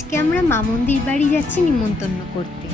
আজকে আমরা মামন্দির বাড়ি যাচ্ছি নিমন্ত্রণ করতে।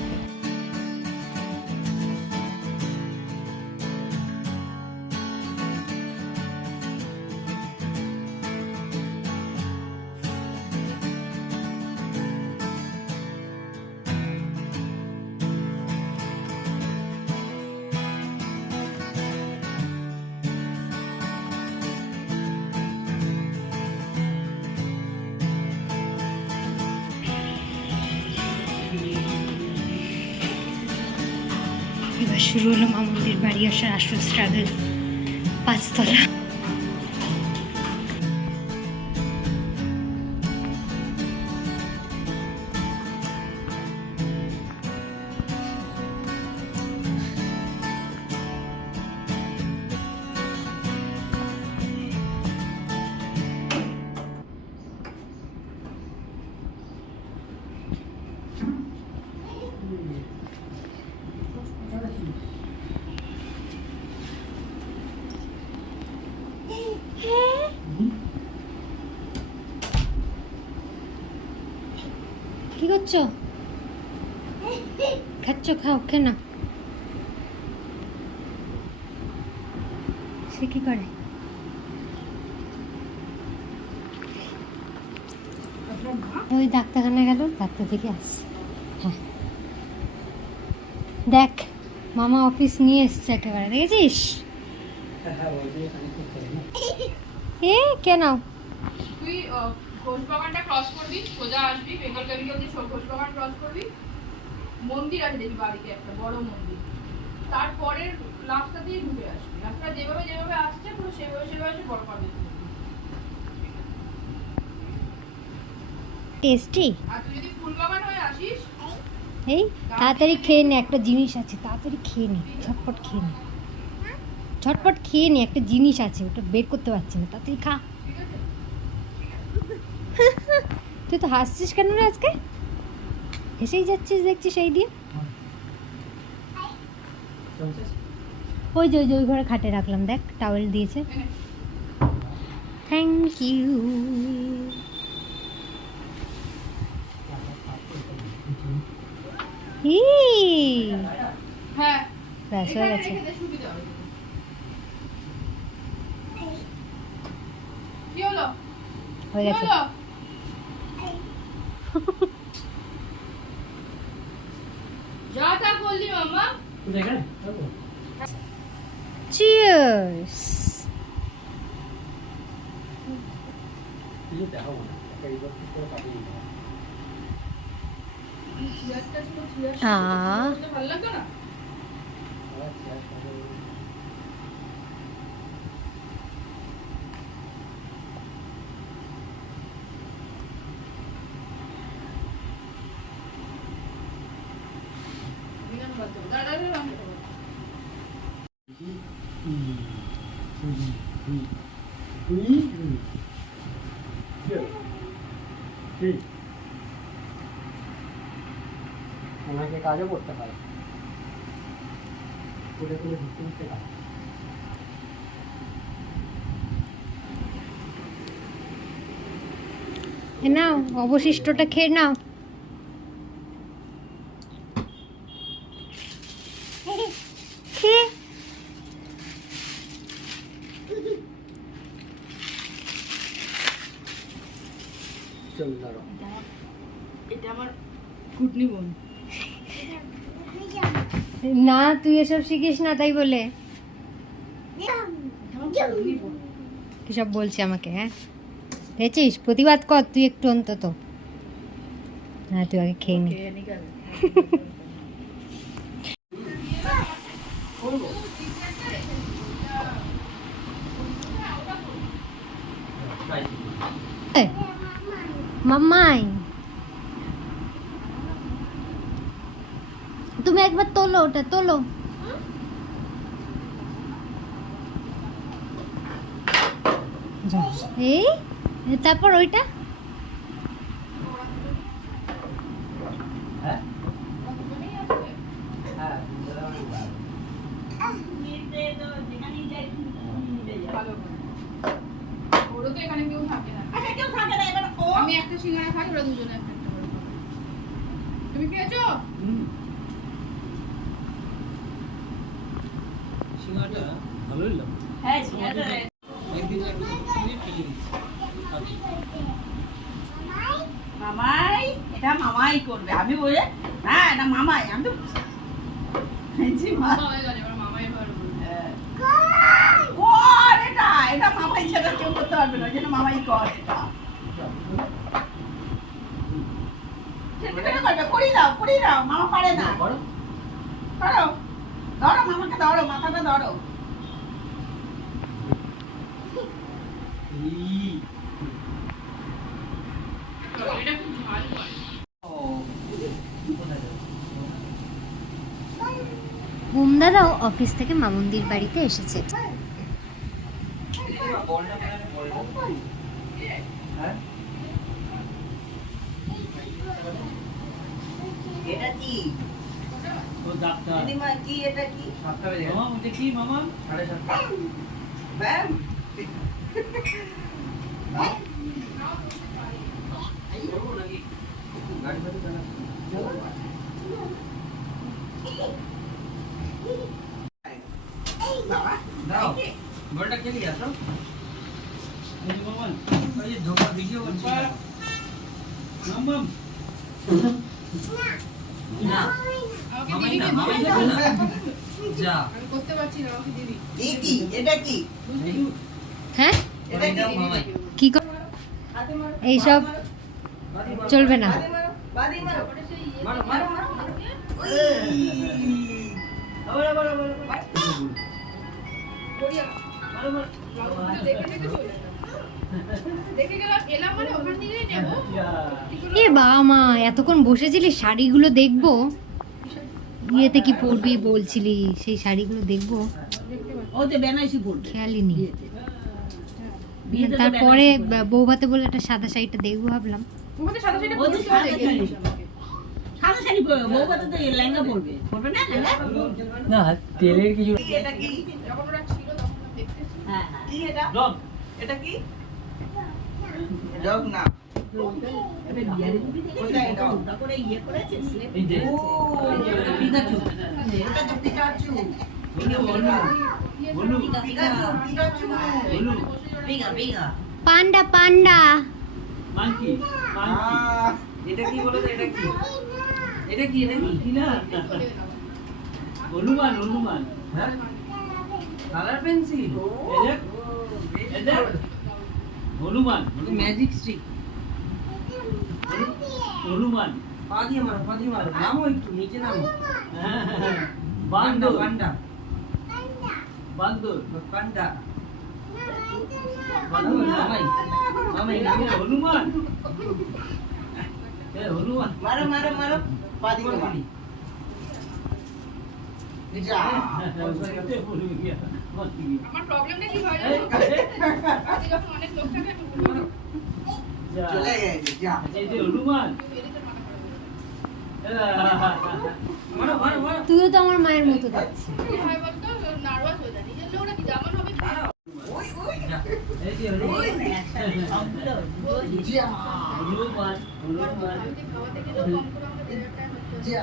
এবার শুরু হলো মামন্দির বাড়ি আসার আসল স্ট্রাগল, 5 তলা। কি করছো? খাচ্ছ? খাও, কেন? সে কি করে? ওই ডাক্তারখানা গেল, ডাক্তার থেকে আসছে। হ্যাঁ দেখ, মামা অফিস নিয়ে এসছে একেবারে, দেখেছিস? এ কেন? তুই ঘোষবাগানটা ক্রস করবি, সোজা আসবি, বেঙ্গল কেমিক্যাল দিয়ে ঘোষবাগান ক্রস করবি, মন্দির আছে দেখবি বাড়িতে, একটা বড় মন্দির, তারপরের রাস্তা দিয়ে ঢুকে আসবি। রাস্তা যেভাবে যেভাবে আসছে পুরো সেভাবে সেভাবে আসে, বড় পাবি। টেস্টি। আর তুই যদি ফুলবাগান হয়ে আসিস, এই তাড়াতাড়ি খেয়ে নে, একটা জিনিস আছে, তাড়াতাড়ি খেয়ে নে, ঝটপট খেয়ে নে, ঝটপট খেয়ে নে, একটা জিনিস আছে, ওটা বের করতে পারছি না, তাড়াতাড়ি খা। ঠিক আছে? তুই তো হাসছিস কেন রে আজকে? হেসেই যাচ্ছিস দেখছি সেই দিয়ে। ওই যে ওই ঘরে খাটে রাখলাম, দেখ টাওয়েল দিয়েছে। Thank you. হ্যাঁ, ব্যাস হয়ে গেছে। সুবিধা হবে। কি হলো? হয়ে গেছে। যা তা বললি মামা। চিয়ার্স। ভালো লাগতো না? ওনাকে কাজও করতে পারে, তুলে তুলে ঘুরতে ঘুরতে কাজ। নাও, অবশিষ্টটা খেয়ে নাও। খেয়ে চল ধরো। এটা আমার কুটনি বোন। না, তুই এসব শিখিস না, তাই বলে কিসব বলছি আমাকে। হ্যাঁ দেখছিস, প্রতিবাদ কর তুই একটু অন্তত। হ্যাঁ তুই আগে খেয়ে নি। মাম্মাই, তুমি একবার তোলো, ওটা তোলো। এই তারপর ওইটা হ্যাঁ ওরও তো এখানে কেউ থাকে না। আমি একটা সিঙ্গারা খাই, ওরা দুজনে একটা একটা করে খাবে। তুমি খেয়েছো? সিঙ্গাটা ভালোই লাগলো। হ্যাঁ সিঙ্গাটা একদিন একদিন কিনে ফেলে দিচ্ছি। মামাই, এটা মামাই করবে। আমি বলে হ্যাঁ এটা মামাই। আমি তো জি মা মামা হয়ে গেছে, এবার মামাই ভালো বলবে। কর এটা, এটা মামাই ছাড়া কেউ করতে পারবে না। ওই জন্য মামাই কর এটা। সেটা কেন করবে? করিয়ে দাও, মামা পারে না। করো। ধরো, ধরো মামাকে ধরো, মাথাটা ধরো। এই। এটা খুব ঝাল করে। ও, কোথায় যাবে? বুমদাদাও অফিস থেকে মামুন্দির বাড়িতে এসেছে। বলটা হ্যাঁ? এটা কি? ও ডাক্তার। দিদিমা কি এটা কি? 7টা বেজে গেছে। মামা ওটা কি মামা? 7:30। ব্যাম। গাড়ি ফাড়ি চালাচ্ছি। বাবা দাও। বলটা কে নিয়ে আসো? এই মামা, ওই যে ধোকা ভিডিও করছি। মামা। না। আমাকে মামাই দিদি না, কে মামাই দিদি? না। যা। আমি করতে পারছি না, আমাকে দিদি। এই কি? এটা কি? হ্যাঁ এটা কি? মামাই। কি এইসব চলবে না। বাদি মারো। মারো, মারো, মারো। মারো, মারো। আবার, আবার, আবার, আবার। করিয়া। মারো, মারো। লাউডটা দেখে দেখে চলে যেতাম। দেখে গেলাম, এলাম মানে ওখান থেকেই নেবো। যা। এ বাবা মা, এতক্ষণ বসেছিলি শাড়িগুলো দেখবো, ইয়েতে কি পরবি বলছিলি, সেই শাড়িগুলো দেখবো, ও তো বেনারসি পড়বে। খেয়ালই নেই। বিয়েতে তো তারপরে বেনারসি পরবে। বউ ভাতে বলে একটা সাদা শাড়িটা দেখবো ভাবলাম। তোমাদের সাথে সাথে ও তো পড়তে সাদা দেখে শাড়ি। নিস আমাকে। সাদা শাড়ি পরবে, বউ কথা তো লেহেঙ্গা পরবে। পরবে না লেহেঙ্গা? না, তেলের কিছু কি এটা কি? যখন ওরা ছিল তখন আমি দেখতেছি। হ্যাঁ, হ্যাঁ। কি এটা? ডগ। এটা কি? ডগ না। এটা বিয়ারে দিবি দেখে কোথায় ডগ? ওটা করে ইয়ে করেছে স্লেপ। এই যে। ও, এটা পিকাচু। এটা তো পিকাচু। বলু, বলু। বলু। Pikachu, Pikachu. বলু। Pika, Pika. Panda panda. Monkey. Monkey. এটা কি বলো তো, এটা কি? এটা কি? এটা কি? কি না? চলে এলাম। হনুমান, হনুমান। হ্যাঁ? Colour pencil. এই দেখ। এই দেখ। হনুমান। Magic stick. হনুমান। পা দিয়ে মারো। নামো একটু, নিচে নামো। বান্দর। পান্ডা। বান্দর। পান্ডা। বান্দর, মামাই। মামাই, হনুমান। এ হনুমান। মারো, মারো, মারো। পা দিয়ে মারো। যা। আমার প্রবলেমটা কি হয় জানো? আজকে যখন অনেক লোক থাকে আমি বলবো, চলে গেছে, যা। হনুমান। এদিকে মাথা খারাপ। তুইও তো আমার মায়ের মতো দেখছিস। কি হয় বলতো, নার্ভাস হয়ে যায়। নিজের লোকরা কি যেমন হবে ওই, ওই। এই যে হনুমান। ওই, একসাথে সবগুলো। যা। হনুমান। আমি যে খাওয়াতে গেলেও কম করে আমাদের দেড় টাইম হচ্ছে। যা।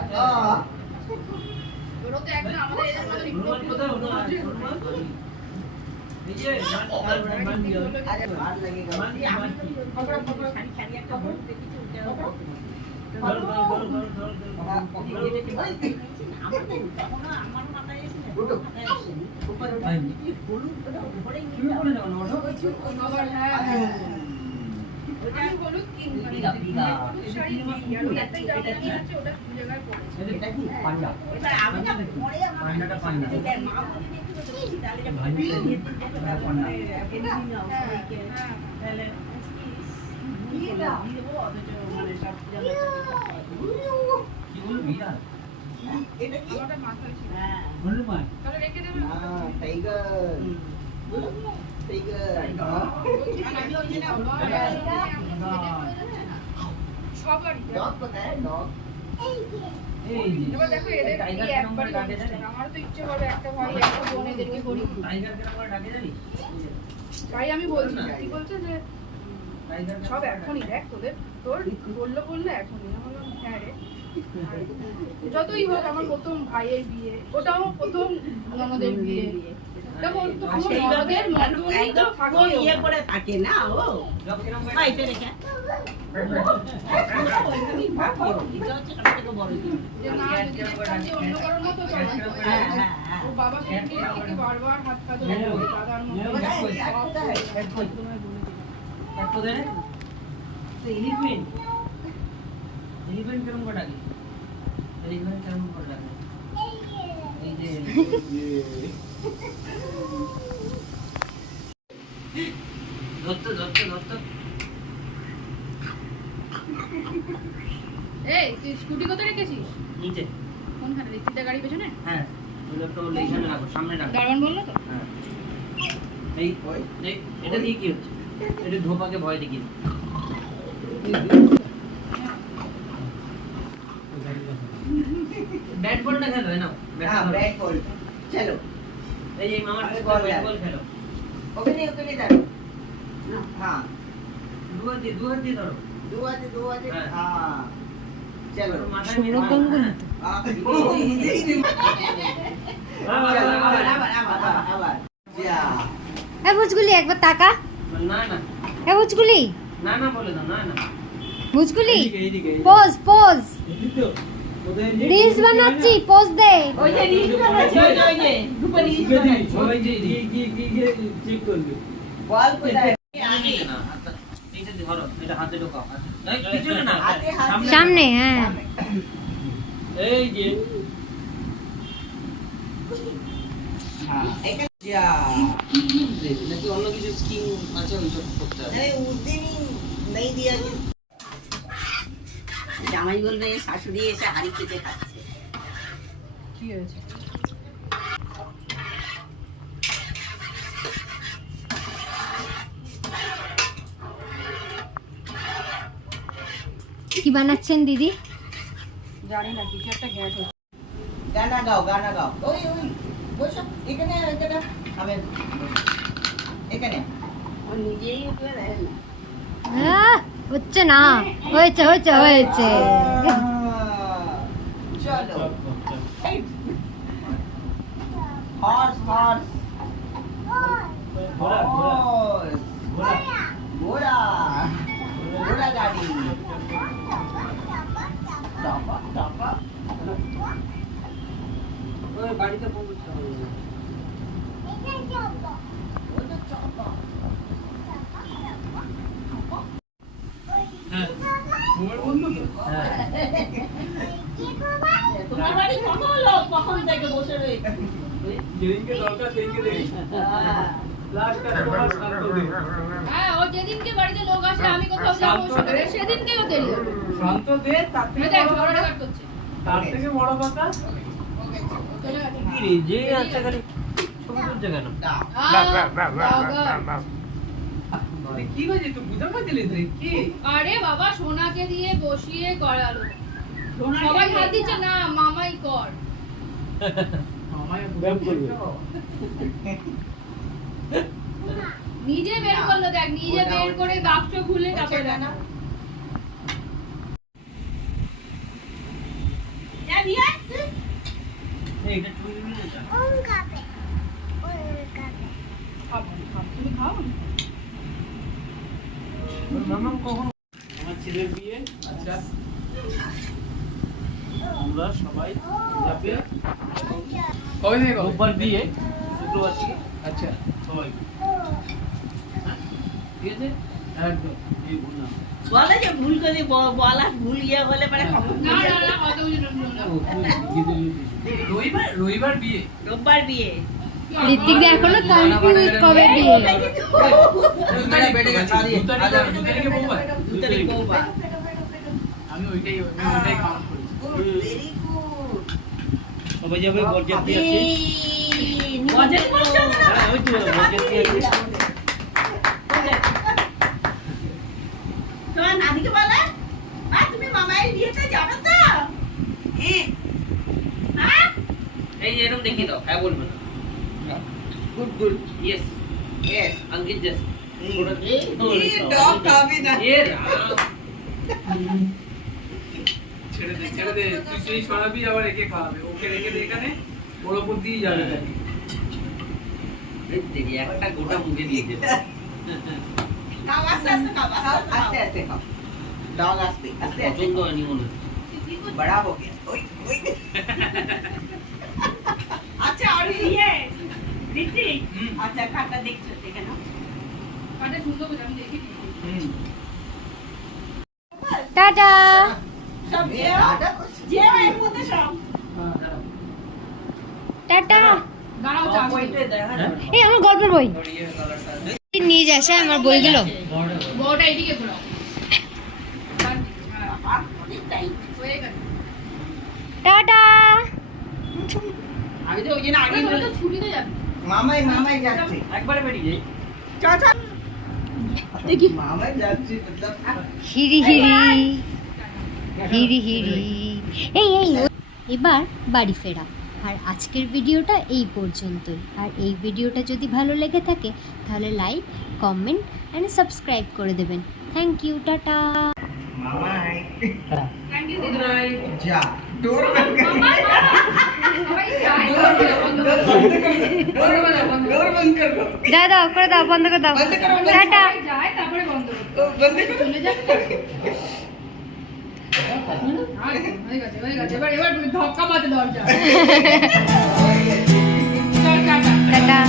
ওরও তো একদম আমাদের এদের মতো হনুমান কোথায়? হনুমান। এই যে মান দিও। আরে ভালো লাগে গো। মান কি? মান কি? পকড়া, পকড়া। শাড়ি একটা বড় দেখেছি, ওটা ধরো, পকড়া। ধরো, ধরো, ধরো, ধরো, ধরো। আমার মাথায় এসেছে, ওটা মাথায় এসেছে। উপরে ওটা হয়নি। হলুদ, ওটা উপরে তুমি করে যাও না ওটা? আবার হ্যাঁ, হ্যাঁ। আমি হলুদ কিনবো। পিগা, পিগা। হলুদ শাড়ি কিনি। আর ওই একটাই জামা কিনে আছে, ওটা দু জায়গায় পড়েছে। এটা কি? পান্ডা। এবার আমি না পরে আমার পান্ডাটা পান্ডা। মা বলে দিয়েছিল, তাহলে যখন ভাই, বিয়ে দিয়ে দিতে এটা পান্ডা। এনে দিন না সবাইকে। হ্যাঁ। তাহলে কি দেবো অথচ মানে সব জায়গায় কি বলবো? বিড়াল? এটা কি? আমারটা মাথায় ছিল। হ্যাঁ হনুমান। তাহলে রেখে দেবে? টাইগার টাইগার আমি ওই যে না, আবার headache হয়ে যাচ্ছে না? সবারই। ডগ কোথায় ডগ এই যে। এবার দেখো এদের টাইগার কি কেমন একবারই করে ডাকে অনুষ্ঠান। জানিস? আমারও তো ইচ্ছে করে একটা ভাই একটা বোন এদেরকে করি। টাইগার কেমন করে ডাকে জানিস? ভাই আমি বলছি না, কি বলছে যে টাইগার সব এখনই দেখ তোদের তোর বললো এখনই। আমি বললাম হ্যাঁ রে, যতই হোক আমার প্রথম ভাইয়ের বিয়ে, ওটাও প্রথম ননদের বিয়ে। তখন তো আর আমার সেই ননদের মতনই তো একদম থাকে। ও ইয়ে করে থাকে না ও ভাই এটা রেখে এটা হচ্ছে সব থেকে বড় জিনিস। যে না যদি দেখতাম যে অন্য কারোর মতো চলে। হ্যাঁ হ্যাঁ হ্যাঁ ওর বাবা সেদিন থেকে বারবার হাত পা ধরে দাদার মতো। এলিফেন্ট কেরম করে ডাকে? এলিফেন্ট কেরম করে ডাকে? এই যে ধরতো এই তুই স্কুটি কোথায় রেখেছিস? নিচে। কোনখানে রিক্সিটা গাড়ি পেছনে? হ্যাঁ ওগুলো তো এইখানে রাখো, সামনে রাখো। দারোয়ান বললো তো? হ্যাঁ এই এই, এটা দিয়ে কি হচ্ছে? এটা ধোপাকে ভয় দেখিয়ে দিই। ব্যাট বলটা খেলো না, हाँ बैट बॉल चलो এই মামার আরে বল বল খেলো। ओके जाओ हाँ দু হাত দিয়ে ধরো। दो आते हाँ। हाँ चलो মাথায় সৌরভ মেরে- গাঙ্গুলি তো। हाँ, আবার, चलो আবার, आবার जा এ বুঝগুলি একবার তাকা। না না এ বুঝগুলি, না না বলে দাও, না না বুঝগুলি পোজ পোজ, রিলস বানাচ্ছি, পোজ দে। ওই যে রিলস বানাচ্ছে ওই যে গ্রুপে রিলস বানাচ্ছে সবাই যে বল কোথায় আগে না হাতটা এইটা দিয়ে ধরো, এটা হাতে ঢোকাও। এই পিছনে না, হাতে হাতে সামনে, হ্যাঁ। এই যে हाँ एक जा নাকি অন্য কিছু স্কিম আছে ওইসব করতে হবে। अरे उस दिन ही नहीं दिया जी জামাই বলবে শাশুড়ি এসে হাড়ি খেতে খাচ্ছে কি হয়েছে? কি বানাচ্ছেন দিদি? জানি না, কিছু একটা গ্যাস হচ্ছে। গানা গাও ওই বসো এখানে আমি এখানে ও নিজেই উঠে দেয় না হচ্ছে না, হয়েছে হয়েছে হয়েছে। চলো হর্স ঘোড়া ঘোড়া গাড়ি টাপা ওই বাড়িতে পৌঁছতে হবে। হ্যাঁ হ্যাঁ তোমার বাড়ি কত লোক কখন থেকে বসে রয়েছে যেদিনকে দরকার সেদিনকে দেখি লাস্ট আর তোমার শান্ত দে হ্যাঁ, ও যেদিনকে বাড়িতে লোক আসে আমি কোথাও যাবো শান্ত দে। সেদিনকেও দেরি হবে। শান্ত দে তার এই থেকে দেখ, বড় ঝগড়া কথা করছে। তার থেকে বড় কথা চলে গেছে। কি রে, যে আছে খালি ছবি তুলছে কেন? বাবা। কি হয়েছে তুই বুঝতে পারছিলিস রে? কি আরে বাবা, সোনাকে দিয়ে বসিয়ে করালো। সবাই হাত দিচ্ছে না, মামাই কর। আমায় ব্যায়াম করবে নিজে বের করলো, দেখ নিজে বের করে বাক্স খুলে তারপরে দেখ। এই, এটা ছবি তুলবি না? তুমি খাও। মামা কখন? আমার ছেলের বিয়ে আচ্ছা আমরা সবাই যাবে কবে থেকে কবে? রোববার বিয়ে, শুক্রবার থেকে। আচ্ছা সবাই ঠিক আছে? একদম এই ভুল না বলে যে ভুল করে বলা ভুল ইয়ে বলে পরে খবর না না না, অত কিছু না। ও, তুই গিয়ে দিলি। রবিবার বিয়ে রোববার বিয়ে ঋত্বিক দা এখনো কনফিউজ কবে বিয়ে। বেটে গেছে, দু তারিখে বৌভাত? 2 তারিখ বৌবা আমি ওইটাই কাউন্ট করেছি ভেরি গুড সবাই যাবে, বরযাত্রী আছে। মজার করছো না হ্যাঁ, ওই তো বরযাত্রী আছে। তোমার নানিকে বলে তুমি মামাই বিয়েতে যাবে তো হ্যাঁ এই যে এরকম দেখিয়ে দাও, হ্যাঁ বলবে না। গুড ইয়েস, यस अंकित जैसे। ये डॉग खावे ना ये राम। ছেড়ে ছেড়ে দে তুই সেই সরাবি আবার একে খাওয়াবে ওকে রেখে দে এখানে ওর ওপর দিয়ে যাবে তাকে দেখি একটা গোটা মুখে দিয়ে দে খাও আস্তে আস্তে খাও আস্তে আস্তে খাও ডাল আস্তে আস্তে পছন্দ হয়নি মনে হচ্ছে बड़ा हो गया ओए ओए अच्छा और ये दीदी अच्छा खाता देख सकते हैं ना কাটা সুন্দর করে আমি দেখি টাটা सब ये एक মধ্যে সব টাটা দাঁড়াও চা এই আমার গল্পের বই নিয়ে যাস হ্যাঁ, আমার বইগুলো বড়টা এদিকে ঘোরাও অনেক টাইট হয়ে গেছে টাটা আমি তো ওই জন্য আগে বলে ছুটিতে যাবে মামাই যাচ্ছে একবারে বেরিয়ে যাই চাচা দেখি মামাই যাচ্ছে मतलब হিরি হিরি হিরি হিরি এই এই এবার বাড়ি ফেরা। আর আজকের ভিডিওটা এই পর্যন্তই। আর এই ভিডিওটা যদি ভালো লেগে থাকে তাহলে লাইক কমেন্ট অ্যান্ড সাবস্ক্রাইব করে দেবেন। Thank you, tata. মামাই থ্যাংক ইউ যা ডোর বন্ধ कर डोर बंद कर दो দাও দাও করে দাও, বন্ধ করে দাও, টাটা। যায় তারপরে বন্ধ করো बंद कर চলে যাবে হয়ে গেছে এবার ধাক্কা মারতে দরজা চল টাটা টাটা।